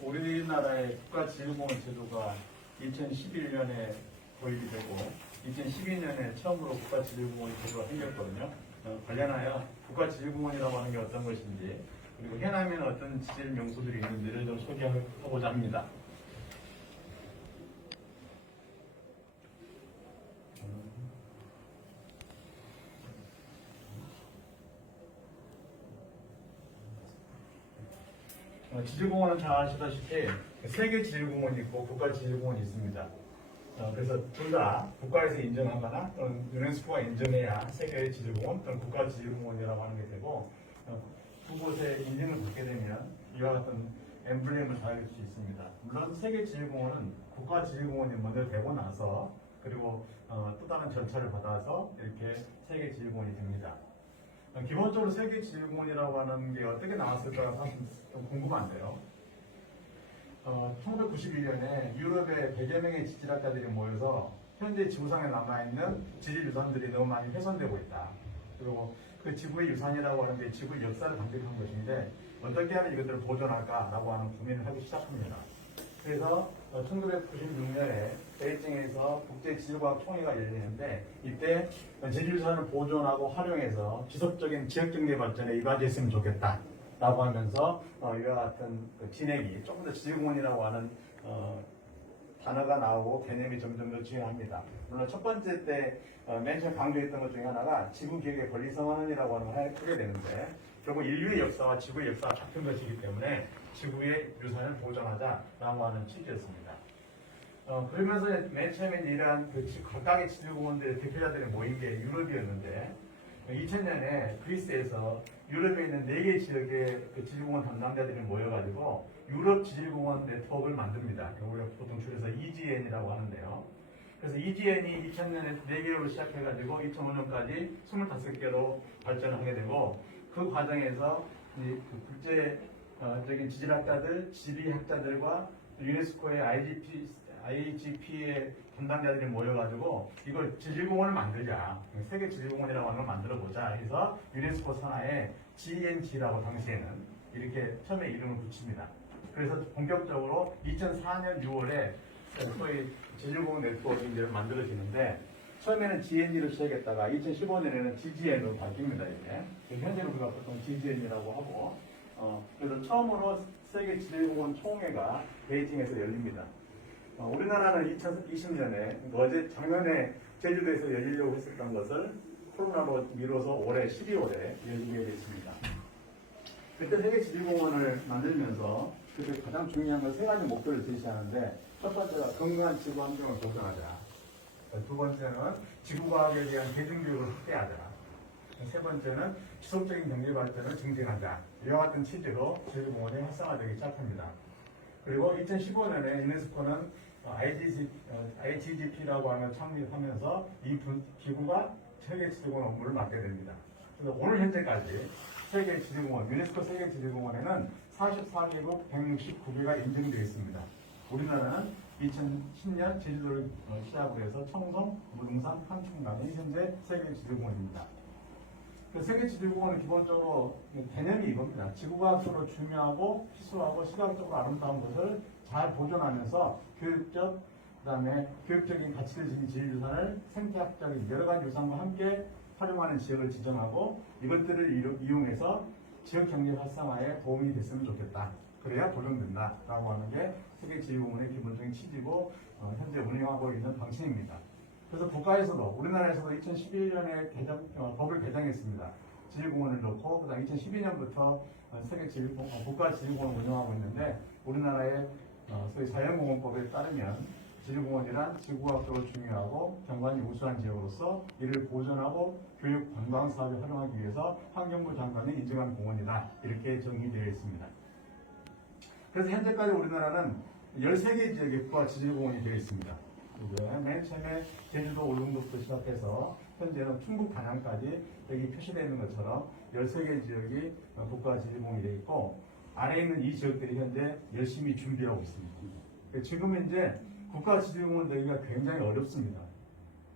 우리나라의 국가지휘공원 제도가 2011년에 도입이 되고 2012년에 처음으로 국가지휘공원 제도가 생겼거든요. 관련하여 국가지휘공원이라고 하는 게 어떤 것인지 그리고 해남에는 어떤 지질 명소들이 있는지를 좀 소개하고자 합니다. 지질공원은 잘 아시다시피 세계 지질공원이 있고 국가 지질공원이 있습니다. 그래서 둘 다 국가에서 인정하거나 또는 유네스코가 인정해야 세계 지질공원 또는 국가 지질공원이라고 하는 게 되고 두 곳의 인증을 받게 되면 이와 같은 엠블렘을 달릴 수 있습니다. 물론 세계 지질공원은 국가 지질공원이 먼저 되고 나서 그리고 또 다른 절차를 받아서 이렇게 세계 지질공원이 됩니다. 기본적으로 세계 지질공원이라고 하는 게 어떻게 나왔을까 사실 좀 궁금한데요. 1991년에 유럽의 100여 명의 지질학자들이 모여서 현재 지구상에 남아있는 지질유산들이 너무 많이 훼손되고 있다. 그리고 그 지구의 유산이라고 하는 게 지구의 역사를 간직한 것인데 어떻게 하면 이것들을 보존할까라고 하는 고민을 하기 시작합니다. 그래서 1996년에 베이징에서 국제지질과학 총회가 열리는데 이때 지질유산을 보존하고 활용해서 지속적인 지역경제 발전에 이바지했으면 좋겠다 라고 하면서 이와 같은 진행이 조금 더 지질공원이라고 하는 단어가 나오고 개념이 점점 더 중요합니다. 물론 첫 번째 때 맨 처음 강조했던 것 중에 하나가 지구기획의 권리성환이라고 하는 걸 하게 되는데 결국 인류의 역사와 지구의 역사가 같은 것이기 때문에 지구의 유산을 보존하자라고 하는 취지였습니다. 그러면서 맨 처음에 이러한 각각의 지질공원들의 대표자들이 모인 게 유럽이었는데 2000년에 그리스에서 유럽에 있는 4개 지역의 지질공원 담당자들이 모여가지고 유럽 지질공원 네트워크를 만듭니다. 우리가 보통 줄여서 EGN이라고 하는데요. 그래서 EGN이 2000년에 4개로 시작해가지고 2005년까지 25개로 발전을 하게 되고 그 과정에서 국제적인 지질학자들, 지리학자들과 유네스코의 IGP의 담당자들이 모여가지고 이걸 지질공원을 만들자. 세계 지질공원이라고 하는 걸 만들어보자. 해서 유네스코 산하에 GNG라고 당시에는 이렇게 처음에 이름을 붙입니다. 그래서 본격적으로 2004년 6월에 소위 지질공원 네트워크를 만들어지는데 처음에는 GNG로 시작했다가 2015년에는 GGN으로 바뀝니다. 이게. 현재는 우리가 보통 GGN이라고 하고 그래서 처음으로 세계 지질공원 총회가 베이징에서 열립니다. 우리나라는 2020년에 어제 작년에 제주도에서 열리려고 했었던 것을 코로나로 미뤄서 올해 12월에 열리게 됐습니다. 그때 세계 지질공원을 만들면서 그때 가장 중요한 건 3가지 목표를 제시하는데 첫 번째가 건강한 지구 환경을 보존하자. 두 번째는 지구과학에 대한 대중교육을 확대하자. 세 번째는 지속적인 경제 발전을 증진하자. 이와 같은 취지로 지질공원이 활성화되기 시작합니다. 그리고 2015년에 유네스코는 IGGP라고 하는 창립하면서 이 기구가 세계 지질공원 업무를 맡게 됩니다. 그래서 오늘 현재까지 세계 지질공원, 유네스코 세계 지질공원에는 44개국 169개가 인증되어 있습니다. 우리나라는 2010년 제주도를 시작으로 해서 청송, 무등산, 한충남이 현재 세계 지질공원입니다. 세계 지질공원은 기본적으로 개념이 이겁니다. 지구과학적으로 중요하고 희소하고 시각적으로 아름다운 것을 잘 보존하면서 교육적, 그다음에 교육적인 가치를 지닌 지질유산을 생태학적인 여러 가지 유산과 함께 활용하는 지역을 지정하고 이것들을 이용해서 지역 경제 활성화에 도움이 됐으면 좋겠다. 그래야 보존된다라고 하는 게 세계 지질공원의 기본적인 취지고 현재 운영하고 있는 방침입니다. 그래서 국가에서도 우리나라에서도 2011년에 법을 개정했습니다. 지질공원을 넣고 그다음 2012년부터 세계 지질공원, 국가 지질공원을 운영하고 있는데 우리나라의 소위 자연공원법에 따르면 지질공원이란 지구과학적으로 중요하고 경관이 우수한 지역으로서 이를 보존하고 교육, 관광 사업에 활용하기 위해서 환경부 장관이 인정한 공원이다. 이렇게 정의되어 있습니다. 그래서 현재까지 우리나라는 13개 지역에 국가 지질공원이 되어 있습니다. 맨 처음에 제주도 울릉도부터 시작해서 현재는 충북 단양까지 여기 표시되어 있는 것처럼 13개 지역이 국가지질공원이 되어 있고 아래에 있는 이 지역들이 현재 열심히 준비하고 있습니다. 지금은 이제 국가지질공원 되기가 굉장히 어렵습니다.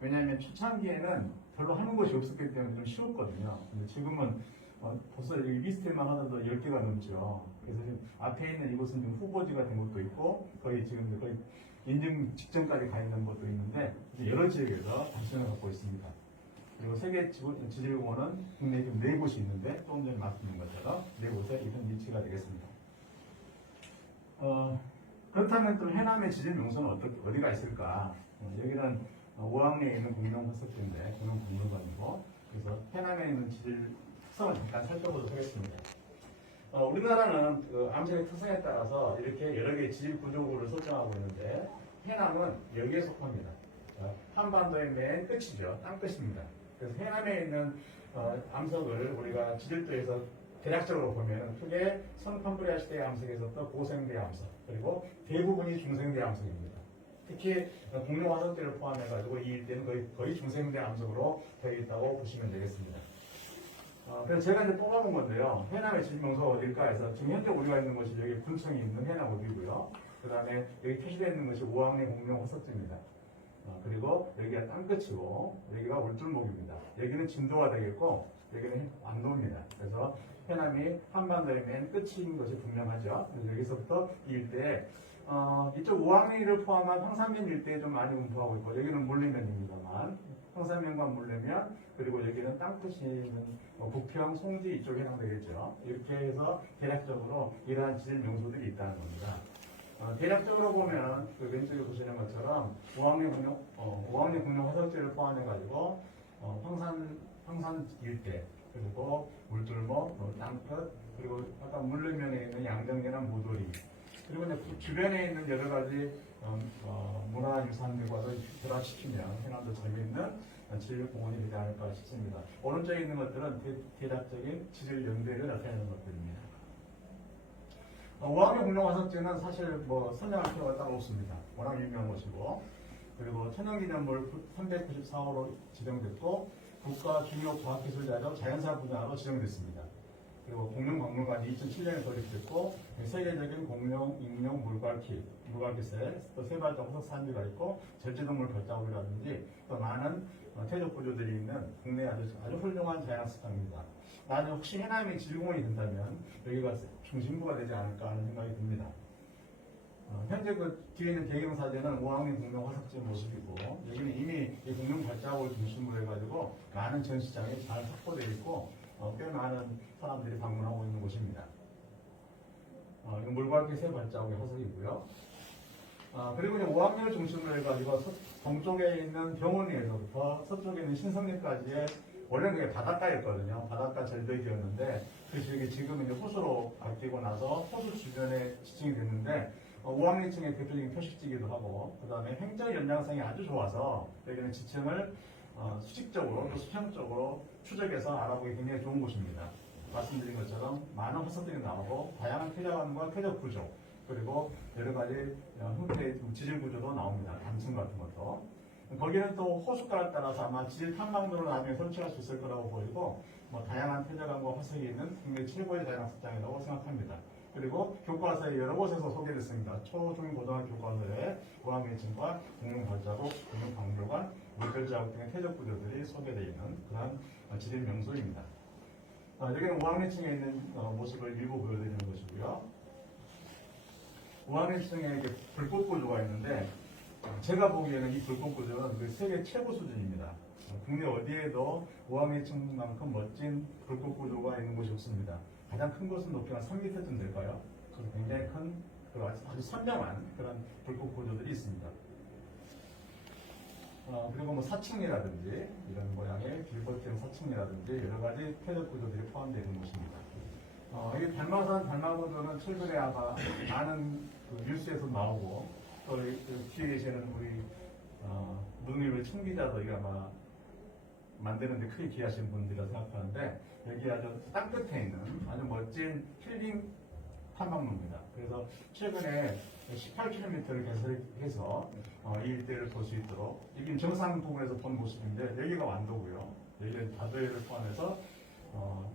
왜냐하면 초창기에는 별로 하는 것이 없었기 때문에 좀 쉬웠거든요. 근데 지금은 벌써 여기 리스트만 하더라도 10개가 넘죠. 그래서 지금 앞에 있는 이곳은 좀 후보지가 된 것도 있고, 거의 지금 거의 인증 직전까지 가 있는 것도 있는데, 여러 지역에서 관심을 갖고 있습니다. 그리고 세계 지질공원은 국내에 지금 4곳이 있는데, 조금 전에 말씀드린 것처럼 4곳에 이런 위치가 되겠습니다. 그렇다면 또 해남의 지질 명소는 어디가 있을까? 여기는 오왕리에 있는 공룡화석지인데, 공룡박물관이고, 그래서 해남에 있는 지질 특성을 잠깐 살펴보도록 하겠습니다. 우리나라는 그 암석의 특성에 따라서 이렇게 여러 개의 지질 구조물을 설정하고 있는데, 해남은 여기에 속합니다. 한반도의 맨 끝이죠. 땅끝입니다. 그래서 해남에 있는 암석을 우리가 지질도에서 대략적으로 보면 크게 성칸브리아 시대의 암석에서부터 고생대 암석, 그리고 대부분이 중생대 암석입니다. 특히 공룡 화석들을 포함해가지고 이 일대는 거의 중생대 암석으로 되어 있다고 보시면 되겠습니다. 그래서 제가 이제 뽑아본 건데요. 해남의 지질명소가 어딜까 해서 지금 현재 우리가 있는 곳이 여기 군청이 있는 해남 어디고요. 그 다음에 여기 표시되어 있는 것이 오왕리 공룡 화석지입니다. 그리고 여기가 땅끝이고 여기가 울tur목입니다. 여기는 진도가 되겠고 여기는 완도입니다. 그래서 해남이 한반도의 맨 끝인 것이 분명하죠. 그래서 여기서부터 이 일대에 이쪽 오왕리를 포함한 황산면 일대에 좀 많이 분포하고 있고 여기는 물리면입니다만 황산면과 물리면 그리고 여기는 땅끝이 있는 부평, 송지 이쪽에 해당되겠죠. 이렇게 해서 대략적으로 이러한 지질 명소들이 있다는 겁니다. 대략적으로 보면 그 왼쪽에 보시는 것처럼 오왕리 공룡 화석지를 포함해가지고 황산 일대 그리고 물tur목, 땅끝 그리고 아까 물르면에 있는 양정계나 무도리 그리고 이제 그 주변에 있는 여러 가지 문화유산들과도 결합시키면 해남도 재미있는 지질공원이 되지 않을까 싶습니다. 오른쪽에 있는 것들은 대략적인 지질 연대를 나타내는 것들입니다. 오왕리 공룡 화석지는 사실 설명할 필요가 따로 없습니다. 워낙 유명한 곳이고 그리고 천연기념물 394호로 지정됐고 국가 중요 과학기술자료 자연사 분야로 지정됐습니다. 그리고 공룡박물관이 2007년에 설립됐고 세계적인 공룡, 익룡, 물갈퀴새, 또 세발적 화석 산지가 있고 절제동물 발자국이라든지 또 많은 태적 구조들이 있는 국내 아주 훌륭한 자연학습장입니다. 나중에 혹시 해남이 지질공원이 된다면 여기가 중심부가 되지 않을까 하는 생각이 듭니다. 현재 그 뒤에 있는 배경 사진은 오왕리 공룡 화석지 모습이고 여기는 이미 이 공룡 발자국을 중심으로 해가지고 많은 전시장이 잘 확보되어 있고 꽤 많은 사람들이 방문하고 있는 곳입니다. 이건 물갈퀴 새 발자국의 화석이고요. 그리고 이제 오왕리를 중심으로 해가지고 동쪽에 있는 병원리에서부터 서쪽에 있는 신성리까지의 원래는 그게 바닷가였거든요. 바닷가 절벽이었는데 그 지역이 지금 이제 호수로 바뀌고 나서 호수 주변에 지층이 됐는데 오왕리층의 대표적인 표식지기도 하고 그 다음에 행적 연장성이 아주 좋아서 여기는 지층을 수직적으로 또 수평적으로 추적해서 알아보기 굉장히 좋은 곳입니다. 말씀드린 것처럼 많은 화석들이 나오고 다양한 퇴적암과 퇴적 구조 그리고 여러 가지 형태의 지질 구조도 나옵니다. 단층 같은 것도. 거기는 또 호숫가를 따라서 아마 지질 탐방로를 나중에 설치할 수 있을 거라고 보이고 다양한 퇴적암과 화석이 있는 국내 최고의 자연학습장이라고 생각합니다. 그리고 교과서에 여러 곳에서 소개됐습니다. 초, 중, 고등학교 교과서에 오왕리층과 공룡 발자국, 공룡 박물관, 물결 자국 등의 퇴적 구조들이 소개되어 있는 그런 지질 명소입니다. 여기는 오왕리층에 있는 모습을 일부 보여드리는 것이고요. 오왕리층에 불꽃 구조가 있는데 제가 보기에는 이 불꽃 구조는 세계 최고 수준입니다. 국내 어디에도 오왕리층만큼 멋진 불꽃 구조가 있는 곳이 없습니다. 가장 큰 곳은 높이가 3m쯤 될까요? 그래서 굉장히 큰, 아주 선명한 그런 불꽃 구조들이 있습니다. 그리고 사층이라든지 이런 모양의 빌보트형 사층이라든지 여러 가지 퇴적 구조들이 포함되어 있는 곳입니다. 이 달마산 달마구조는 최근에 아마 많은 뉴스에서 나오고 또 뒤에 계시는 우리 무등일보의 청기자도 이게 아마 만드는데 크게 기여하신 분들이라 생각하는데 여기 아주 땅끝에 있는 아주 멋진 힐링 탐방로입니다. 그래서 최근에 18km를 개설해서 이 일대를 볼 수 있도록 여기는 정상 부분에서 본 모습인데 여기가 완도고요. 여기는 다도해를 포함해서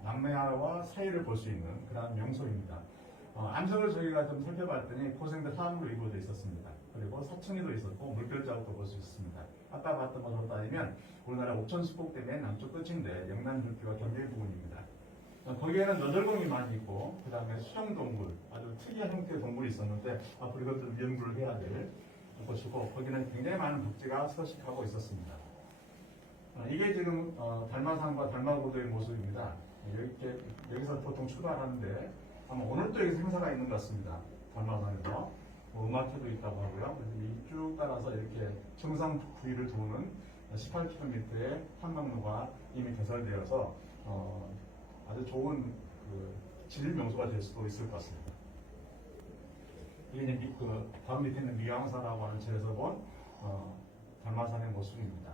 남해와 서해를 볼 수 있는 그런 명소입니다. 암석을 저희가 좀 살펴봤더니 고생대 사암으로 이루어져 있었습니다. 그리고 사층에도 있었고 물결 자국도 볼 수 있습니다. 아까 봤던 것으로 따지면 우리나라 옥천수폭대 맨 남쪽 끝인데 영남 줄기와 경계 부분입니다. 거기에는 너덜공이 많이 있고, 그 다음에 수정동굴, 아주 특이한 형태의 동굴이 있었는데, 앞으로 이것도 연구를 해야 될 곳이고, 거기는 굉장히 많은 복지가 서식하고 있었습니다. 이게 지금 달마산과 달마고도의 모습입니다. 여기서 보통 출발하는데, 아마 오늘도 여기서 행사가 있는 것 같습니다. 달마산에서. 음악회도 있다고 하고요. 그래서 쭉 따라서 이렇게 정상 부위를 도는 18km의 탐방로가 이미 개설되어서 아주 좋은 지릴 명소가 될 수도 있을 것 같습니다. 이게 이제 바로 밑에 있는 미왕사라고 하는 지에서 본 달마산의 모습입니다.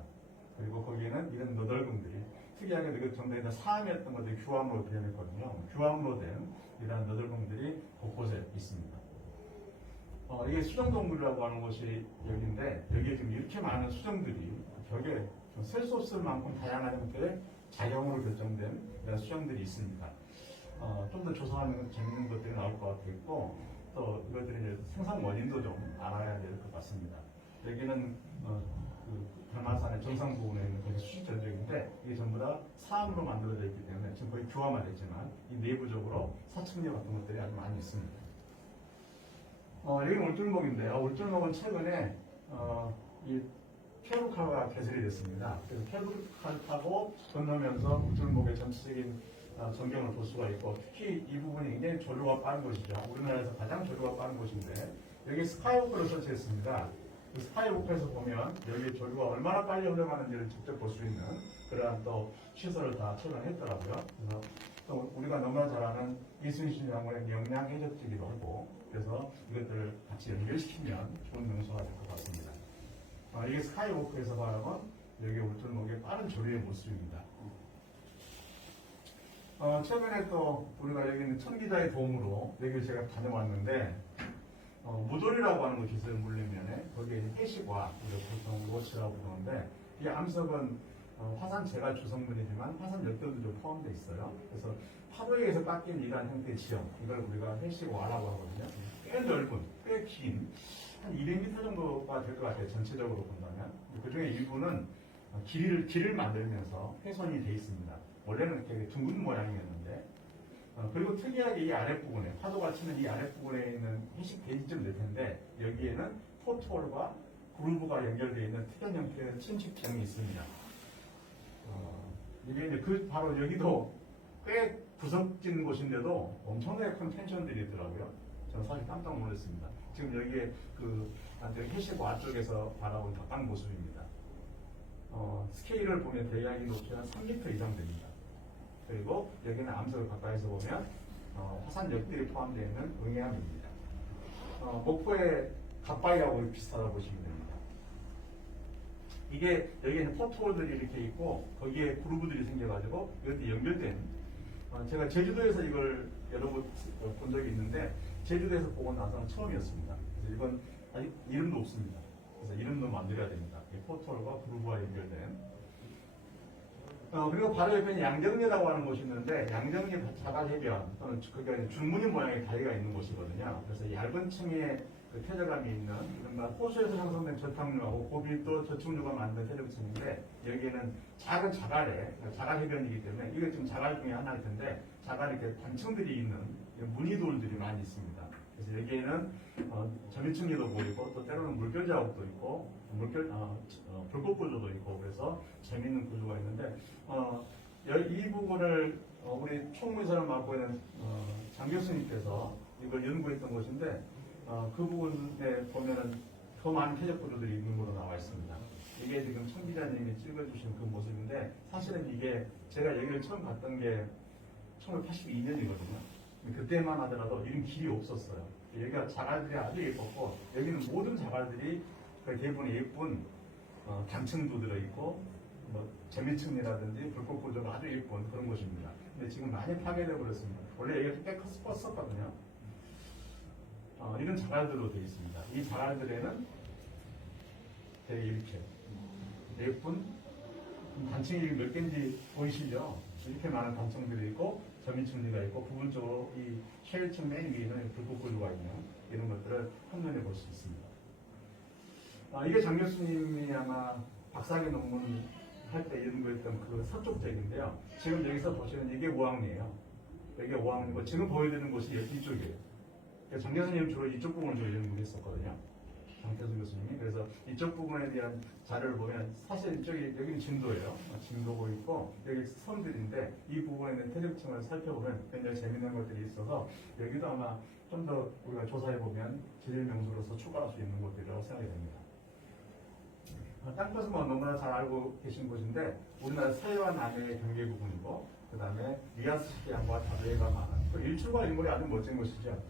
그리고 거기에는 이런 너덜금들이 특이하게 그 전에 사암이었던 것들이 규암으로 되어있거든요. 규암으로 된 이러한 너덜금들이 곳곳에 있습니다. 이게 수정동굴이라고 하는 곳이 여기인데 여기에 지금 이렇게 많은 수정들이 벽에 셀 수 없을 만큼 다양한 형태의 자연으로 결정된 이런 수정들이 있습니다. 좀 더 조사하면 재밌는 것들이 나올 것 같고 또 이것들이 이제 생성 원인도 좀 알아야 될 것 같습니다. 여기는 달마산의 정상 부분에 있는 거기 수직 전적인데 이게 전부 다 사암으로 만들어져 있기 때문에 지금 거의 규화화됐지만 이 내부적으로 사층류 같은 것들이 아주 많이 있습니다. 여기는 울줄목인데요. 울줄목은 최근에 이 케이블카가 개설이 됐습니다. 그래서 케이블카를 타고 건너면서 울줄목의 전체적인 전경을 볼 수가 있고 특히 이 부분이 굉장히 조류가 빠른 곳이죠. 우리나라에서 가장 조류가 빠른 곳인데 여기 스카이워크를 설치했습니다. 그 스카이워크에서 보면 여기 조류가 얼마나 빨리 흘러가는지를 직접 볼 수 있는 그러한 또 시설을 다 철거했더라고요. 그래서 또 우리가 너무나 잘 아는 이순신 장군의 영양 해적지기도 하고 그래서 이것들을 같이 연결시키면 좋은 명소가 될 것 같습니다. 이게 스카이워크에서 바라본 여기 울줄목의 빠른 조류의 모습입니다. 최근에 또 우리가 여기 있는 천기자의 도움으로 여기를 제가 다녀왔는데 무돌이라고 하는 곳이 있어요. 물림면에 거기에 해시과 보통 로치라고 부르는데 이 암석은 화산 재갈 주성분이지만 화산 열도도 좀 포함되어 있어요. 그래서 파도에 의해서 깎인 이러한 형태의 지형 이걸 우리가 해시과라고 하거든요. 꽤 넓은, 꽤 긴 한 200m 정도가 될 것 같아요. 전체적으로 본다면. 그 중에 일부는 길을 만들면서 훼손이 되어 있습니다. 원래는 되게 둥근 모양이었는데 그리고 특이하게 이 아랫부분에 파도가 치는 이 아랫부분에 있는 해식 대지점 될 텐데 여기에는 포트홀과 그루브가 연결되어 있는 특이한 형태의 침식점이 있습니다. 이게 이제 바로 여기도 꽤 구석진 곳인데도 엄청나게 큰 텐션들이 있더라고요. 저는 사실 깜짝 놀랐습니다. 지금 여기에 해식 와쪽에서 바라본 딱 모습입니다. 스케일을 보면 대략 이 높이는 3m 이상 됩니다. 그리고 여기는 암석을 가까이서 보면 화산 역들이 포함되어 있는 응해암입니다. 목포의 갓바위하고 비슷하다고 보시면 됩니다. 이게 여기에는 포트홀들이 이렇게 있고 거기에 그루브들이 생겨가지고 이것도 연결된 제가 제주도에서 이걸 여러 번 본 적이 있는데 제주도에서 보고 나서는 처음이었습니다. 그래서 이건 아직 이름도 없습니다. 그래서 이름도 만들어야 됩니다. 포트홀과 그루브와 연결된 그리고 바로 옆에 양정리라고 하는 곳이 있는데 양정리 자갈해변 또는 그게 줄무늬 모양의 다리가 있는 곳이거든요. 그래서 얇은 층에 그 퇴적감이 있는 이른바 호수에서 형성된 저탕류하고 고밀도 저층류가 만든 퇴적층인데 여기에는 작은 자갈해변이기 때문에 이게 지금 자갈 중에 하나일 텐데 자갈이 이렇게 단층들이 있는 무늬돌들이 많이 있습니다. 그래서 여기에는 점유층리도 보이고 또 때로는 물결 자국도 있고 불꽃 구조도 있고 그래서 재미있는 구조가 있는데 이 부분을 우리 총무에서는 맡고 있는 장 교수님께서 이걸 연구했던 곳인데 그 부분에 보면은 더 많은 퇴적 구조들이 있는 걸로 나와 있습니다. 이게 지금 청 기자님이 찍어주신 그 모습인데 사실은 이게 제가 여기를 처음 갔던 게 1982년이거든요. 그때만 하더라도 이런 길이 없었어요. 여기가 자갈들이 아주 예뻤고 여기는 모든 자갈들이 대부분 예쁜 단층도 들어있고 재미층이라든지 불꽃 구조가 아주 예쁜 그런 곳입니다. 근데 지금 많이 파괴되어 버렸습니다. 원래 여기가 꽤 컸었거든요. 이런 자갈들로 되어 있습니다. 이 자갈들에는 되게 이렇게 예쁜 단층이 몇 개인지 보이시죠? 이렇게 많은 단층들이 있고 점유층리가 있고 부분적으로 이 쉘층 맨 위에는 불꽃 구조가 있는 이런 것들을 한눈에 볼 수 있습니다. 이게 장 교수님이 아마 박사학위 논문 할 때 연구했던 그 서쪽적인데요. 지금 여기서 보시는 이게 모항리예요. 여기가 5학년이고 지금 보여드리는 곳이 이쪽이에요. 장 교수님 주로 이쪽 부분을 저희는 했었거든요. 장태수 교수님이. 그래서 이쪽 부분에 대한 자료를 보면 사실 이쪽이 여기는 진도예요. 진도고 있고 여기 섬들인데 이 부분에 있는 퇴적층을 살펴보면 굉장히 재밌는 것들이 있어서 여기도 아마 좀 더 우리가 조사해보면 지질 명소로서 추가할 수 있는 곳들이라고 생각이 됩니다. 땅끝은 뭐 너무나 잘 알고 계신 곳인데 우리나라 서해와 남해의 경계 부분이고 그 다음에 리아스 해안과 다베이가 많은 또 일출과 일몰이 아주 멋진 곳이죠.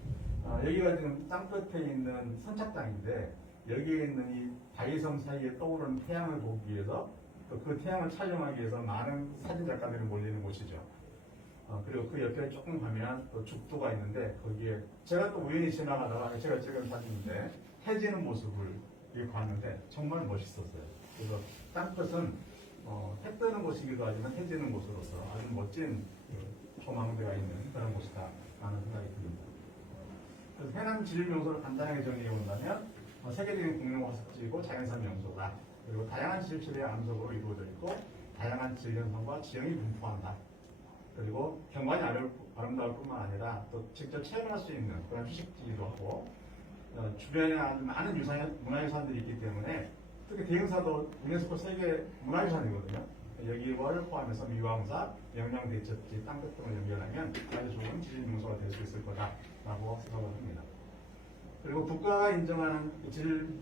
여기가 지금 땅끝에 있는 선착장인데 여기에 있는 이 다이섬 사이에 떠오르는 태양을 보기 위해서 또 그 태양을 촬영하기 위해서 많은 사진 작가들이 몰리는 곳이죠. 그리고 그 옆에 조금 가면 또 죽도가 있는데 거기에 제가 또 우연히 지나가다가 제가 찍은 사진인데 해지는 모습을 봤는데 정말 멋있었어요. 그래서 땅끝은 해 뜨는 곳이기도 하지만 해지는 곳으로서 아주 멋진 조망대가 있는 그런 곳이다 라는 생각이 듭니다. 그래서 해남 지질 명소를 간단하게 정리해 본다면 세계적인 공룡 화석지이고 자연산 명소다. 그리고 다양한 지질체의 암석으로 이루어져 있고 다양한 지질 현상과 지형이 분포한다. 그리고 경관이 아름다울 뿐만 아니라 또 직접 체험할 수 있는 그런 휴식지이기도 하고 주변에 아주 많은 문화유산들이 있기 때문에 특히 대흥사도 유네스코 세계 문화유산이거든요. 여기를 포함해서 미왕사, 영양대첩지, 땅끝 등을 연결하면 아주 좋은 지질 명소가 될 수 있을 거다라고 생각을 합니다. 그리고 국가가 인정하는 지질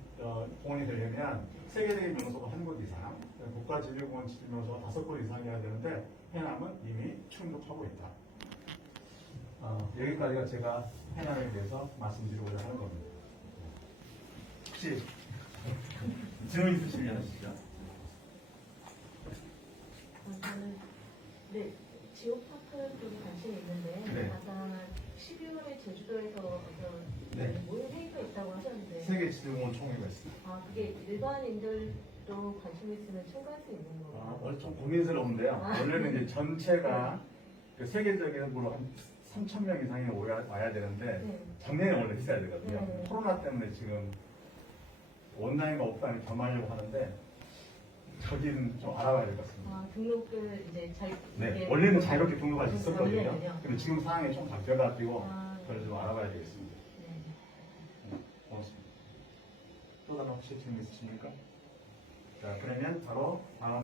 공원이 되려면 세계적인 명소가 한 곳 이상, 국가지질공원 지질 명소가 5곳 이상이어야 되는데 해남은 이미 충족하고 있다. 여기까지가 제가 해남에 대해서 말씀드리고자 하는 겁니다. 혹시 질문 있으시면 하시죠. 저는 네, 지오파크 쪽에 관심이 있는데 네. 아까 12월에 제주도에서 어떤 네. 모임 회의가 있다고 하셨는데 세계지질공원 총회가 있어요. 그게 일반인들도 관심 있으면 참가할 수 있는 건가요? 원래 좀 고민스러운데요. 원래는 이제 전체가 그 세계적으로 한 3,000명 이상이 와야 되는데 네. 작년에 원래 있어야 되거든요. 네. 코로나 때문에 지금 온라인과 오프라인 겸하려고 하는데 저기는 좀 알아봐야 될 것 같습니다. 등록을 이제 네, 원래는 자유롭게 등록할 수 있었거든요. 원래는요? 근데 지금 상황이 좀 바뀌어가지고 네. 그걸 좀 알아봐야 되겠습니다. 네. 고맙습니다. 또 다른 혹시 질문 있으십니까? 자, 그러면 바로 다음